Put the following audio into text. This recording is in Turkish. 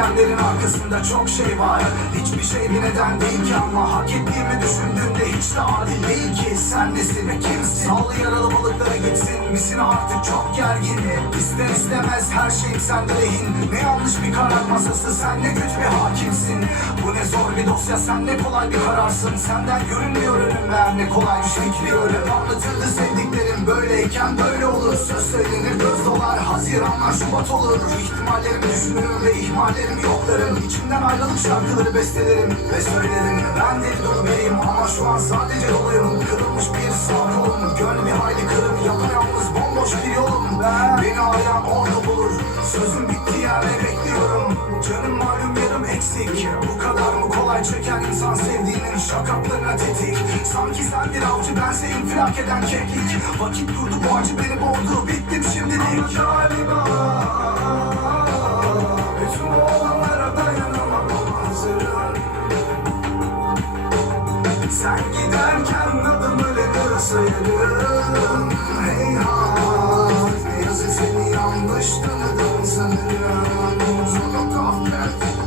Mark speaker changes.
Speaker 1: nedenlerin arkasında çok şey var. Hiçbir şey bir neden değil ki ama Hak ettiğimi düşündüğümde hiç de adil değil ki. Sen nesin ve kimsin? Sağlı yaralı balıklara gitsin. Misin artık çok gergin? İster istemez her şeyim sende rehin. Ne yanlış bir karar masası Sen ne güç bir hakimsin. Bu ne zor bir dosya sen ne kolay bir kararsın. Senden görünmüyor önümden ne kolaymış fikri ölüm. Anlatırdı sevdiklerim böyleyken böyle olur. Söz söylenir dolar Haziranlar Şubat olur. İhtimallerimi düşünürüm ve ihmallerimi yoklarım. İçimden ayrılık şarkıları bestelerim ve söylerim. Ben deli biriyim ama şu an sadece yolayım Kırılmış bir sağ kolum Gönlü bir hayli kırık Yapayalnız bomboş bir yolum. Ben Beni arayan orada bulur Sözüm bittiği yerde bekliyorum. Canım malum yarım eksik Bu kadar mı kolay çeken insan? Sevdiğinin şakaklarına tetik. Sanki sen bir avcı bense infilak eden keklik Vakit durdu bu acı beni boğdu Bittim şimdilik Hazırım Sen giderken adımı sayarım Heyhat